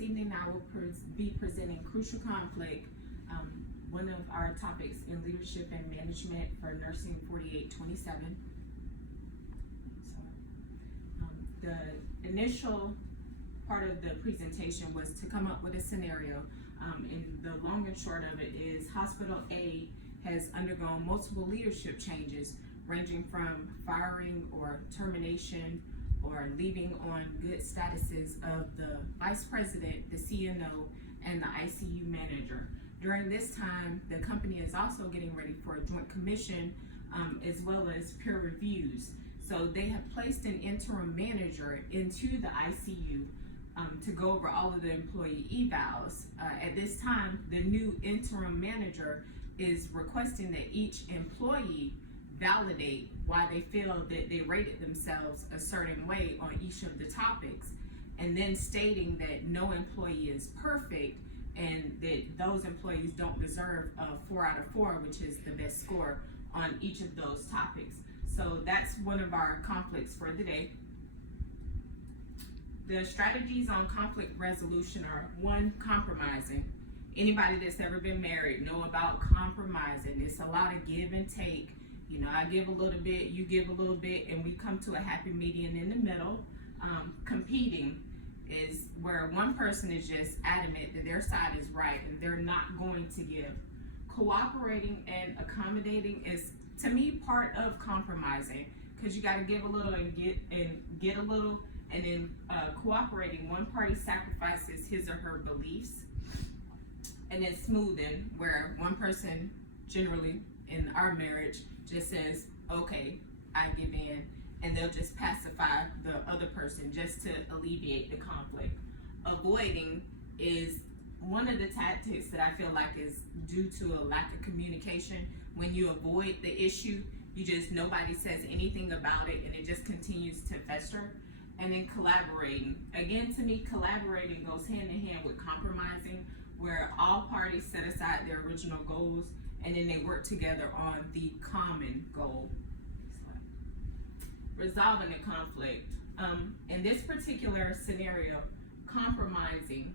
this evening I will be presenting Crucial Conflict, one of our topics in leadership and management for Nursing 4827. The initial part of the presentation was to come up with a scenario, and the long and short of it is Hospital A has undergone multiple leadership changes ranging from firing or termination or leaving on good statuses of the vice president, the CNO, and the ICU manager. During this time, the company is also getting ready for a joint commission as well as peer reviews. So they have placed an interim manager into the ICU to go over all of the employee evals. At this time, the new interim manager is requesting that each employee validate why they feel that they rated themselves a certain way on each of the topics, and then stating that no employee is perfect and that those employees don't deserve a 4 out of 4, which is the best score on each of those topics. So that's one of our conflicts for the day. The strategies on conflict resolution are: 1, compromising. Anybody that's ever been married know about compromising. It's a lot of give and take. You know, I give a little bit, you give a little bit, and we come to a happy median in the middle. Competing is where one person is just adamant that their side is right and they're not going to give. Cooperating and accommodating is, to me, part of compromising, because you got to give a little and get a little, and then cooperating, one party sacrifices his or her beliefs. And then smoothing, where one person, generally in our marriage, just says, okay, I give in, and they'll just pacify the other person just to alleviate the conflict. Avoiding is one of the tactics that I feel like is due to a lack of communication. When you avoid the issue, nobody says anything about it, and it just continues to fester. And then collaborating. Again, to me, collaborating goes hand in hand with compromising, where all parties set aside their original goals and then they work together on the common goal. Resolving the conflict. In this particular scenario, compromising,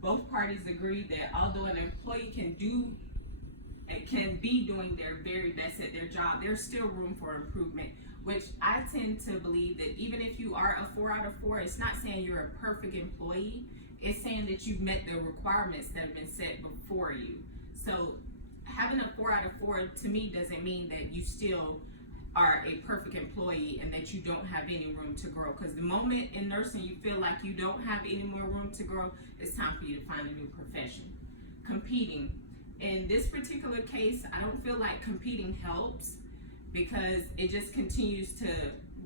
both parties agree that although an employee can be doing their very best at their job, there's still room for improvement, which I tend to believe that even if you are a 4 out of 4, it's not saying you're a perfect employee. It's saying that you've met the requirements that have been set before you. So having a 4 out of 4 to me doesn't mean that you still are a perfect employee and that you don't have any room to grow. Because the moment in nursing you feel like you don't have any more room to grow, it's time for you to find a new profession. Competing. In this particular case, I don't feel like competing helps, because it just continues to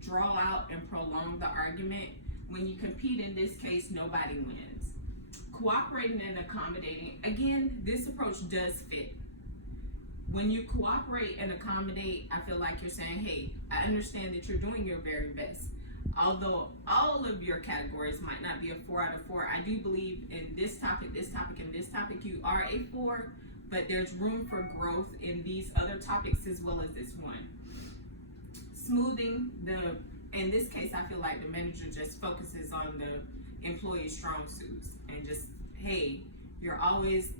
draw out and prolong the argument. When you compete in this case, nobody wins. Cooperating and accommodating. Again, this approach does fit. When you cooperate and accommodate, I feel like you're saying, hey, I understand that you're doing your very best. Although all of your categories might not be a 4 out of 4, I do believe in this topic, and this topic, you are a 4, but there's room for growth in these other topics as well as this one. Smoothing. In this case, I feel like the manager just focuses on the employee's strong suits and just, hey, you're always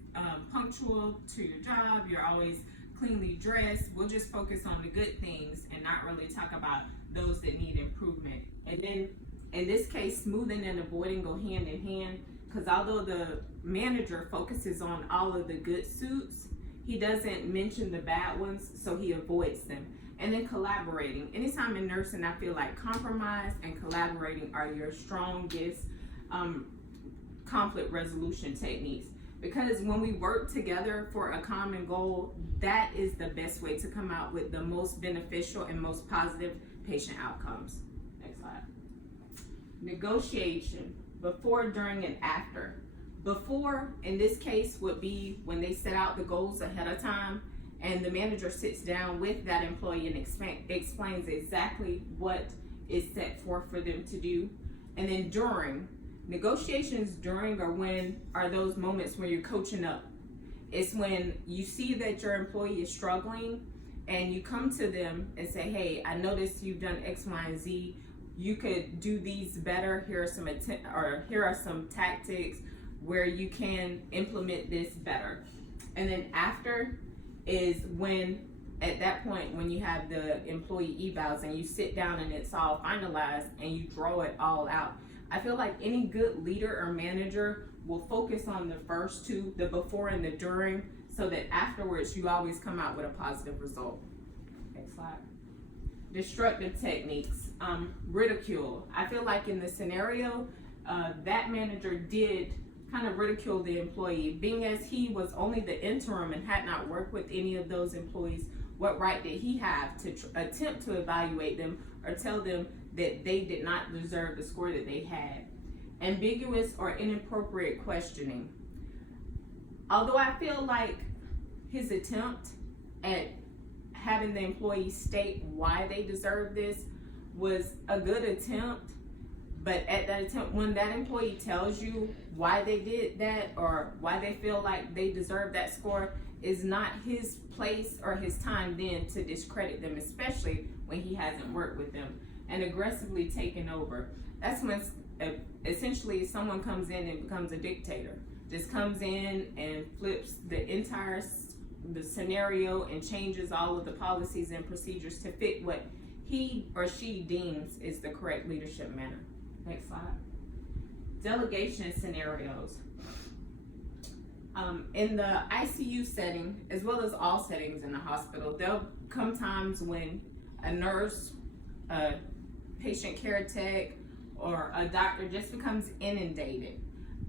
punctual to your job, you're always cleanly dressed. We'll just focus on the good things and not really talk about those that need improvement. And then in this case, smoothing and avoiding go hand in hand, because although the manager focuses on all of the good suits, he doesn't mention the bad ones, so he avoids them. And then collaborating. Anytime in nursing, I feel like compromise and collaborating are your strongest conflict resolution techniques. Because when we work together for a common goal, that is the best way to come out with the most beneficial and most positive patient outcomes. Next slide. Negotiation, before, during, and after. Before, in this case, would be when they set out the goals ahead of time, and the manager sits down with that employee and explains exactly what is set forth for them to do. And then during. Negotiations during are those moments where you're coaching up. It's when you see that your employee is struggling and you come to them and say, hey, I noticed you've done X, Y, and Z. You could do these better. Here are some tactics. where you can implement this better. And then after is when, at that point, when you have the employee evals and you sit down and it's all finalized and you draw it all out. I feel like any good leader or manager will focus on the first two, the before and the during, so that afterwards you always come out with a positive result. Next slide. Destructive techniques, ridicule. I feel like in the scenario, that manager did kind of ridicule the employee, being as he was only the interim and had not worked with any of those employees. What right did he have to attempt to evaluate them or tell them that they did not deserve the score that they had? Ambiguous or inappropriate questioning. Although I feel like his attempt at having the employee state why they deserve this was a good attempt, but at that attempt, when that employee tells you why they did that or why they feel like they deserve that score, is not his place or his time then to discredit them, especially when he hasn't worked with them, and aggressively taking over. That's when essentially someone comes in and becomes a dictator, just comes in and flips the entire the scenario and changes all of the policies and procedures to fit what he or she deems is the correct leadership manner. Next slide. Delegation scenarios. In the ICU setting, as well as all settings in the hospital, there'll come times when a nurse, a patient care tech, or a doctor just becomes inundated.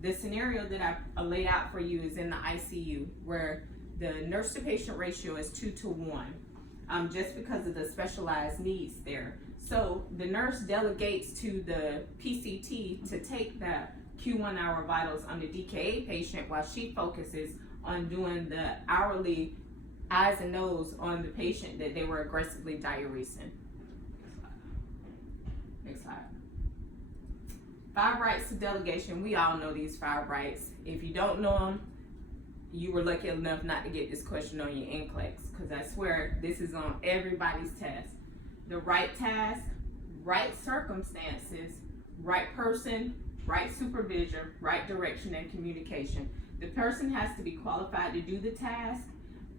The scenario that I laid out for you is in the ICU, where the nurse to patient ratio is 2-to-1, just because of the specialized needs there. So the nurse delegates to the PCT to take that Q1 hour vitals on the DKA patient while she focuses on doing the hourly eyes and nose on the patient that they were aggressively diuresing. Next slide. 5 rights to delegation. We all know these 5 rights. If you don't know them, you were lucky enough not to get this question on your NCLEX, because I swear this is on everybody's test. The right task, right circumstances, right person, right supervision, right direction, and communication. The person has to be qualified to do the task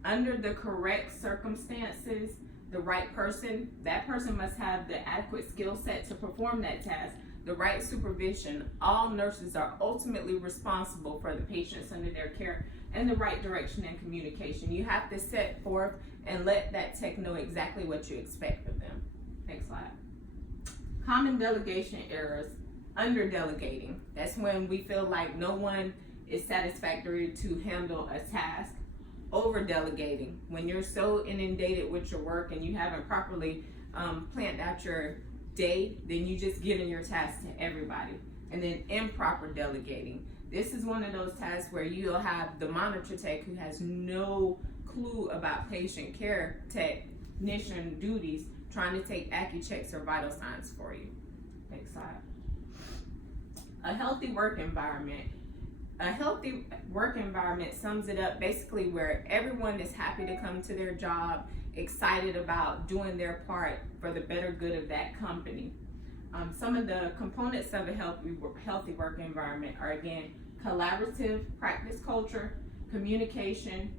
under the correct circumstances. The right person, that person must have the adequate skill set to perform that task. The right supervision, all nurses are ultimately responsible for the patients under their care, and the right direction and communication. You have to set forth and let that tech know exactly what you expect of them. Next slide. Common delegation errors. Under delegating. That's when we feel like no one is satisfactory to handle a task. Over delegating. When you're so inundated with your work and you haven't properly planned out your day, then you just give in your tasks to everybody. And then improper delegating. This is one of those tasks where you'll have the monitor tech who has no clue about patient care technician duties trying to take AccuChecks or vital signs for you. Next slide. A healthy work environment. A healthy work environment sums it up basically where everyone is happy to come to their job, excited about doing their part for the better good of that company. Some of the components of a healthy work environment are, again, collaborative practice culture, communication,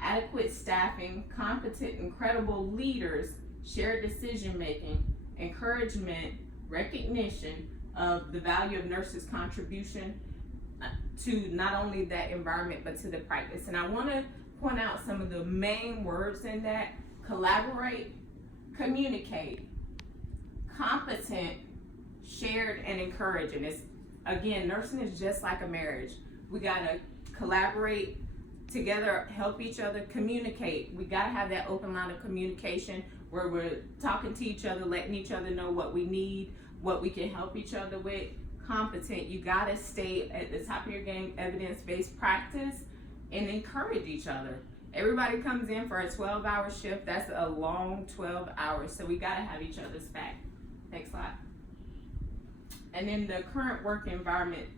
adequate staffing, competent and credible leaders, shared decision making, encouragement, recognition of the value of nurses' contribution to not only that environment but to the practice. And I want to point out some of the main words in that: collaborate, communicate, competent, shared, and encouraging. It's, again, nursing is just like a marriage. We gotta collaborate together, help each other, communicate. We gotta have that open line of communication where we're talking to each other, letting each other know what we need, what we can help each other with. Competent, you gotta stay at the top of your game, evidence-based practice, and encourage each other. Everybody comes in for a 12-hour shift. That's a long 12 hours, so we gotta have each other's back. Next slide. And then the current work environment.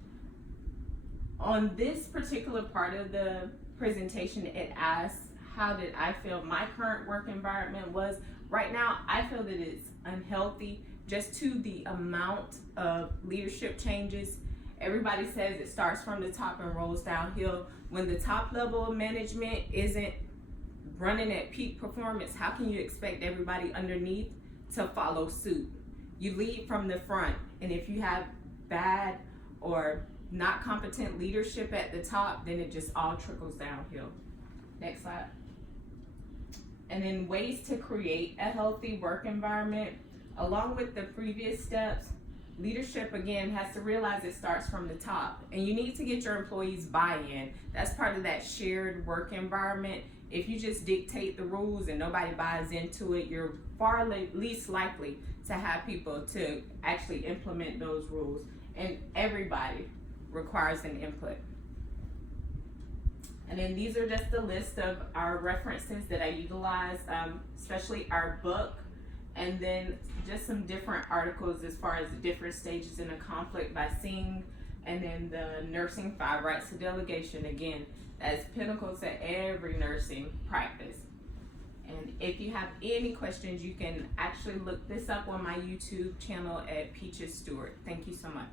On this particular part of the presentation, it asks, how did I feel my current work environment was? Right now, I feel that it's unhealthy just to the amount of leadership changes everybody says it starts from the top and rolls downhill. When the top level of management isn't running at peak performance, how can you expect everybody underneath to follow suit? You lead from the front, and if you have bad or not competent leadership at the top, then it just all trickles downhill. Next slide. And then ways to create a healthy work environment. Along with the previous steps, leadership again has to realize it starts from the top, and you need to get your employees buy-in. That's part of that shared work environment. If you just dictate the rules and nobody buys into it, you're far least likely to have people to actually implement those rules, and everybody requires an input. And then these are just a list of our references that I utilize, especially our book, and then just some different articles as far as the different stages in a conflict by Singh, and then the Nursing 5 Rights to Delegation, again, as pinnacle to every nursing practice. And if you have any questions, you can actually look this up on my YouTube channel at Peaches Stewart. Thank you so much.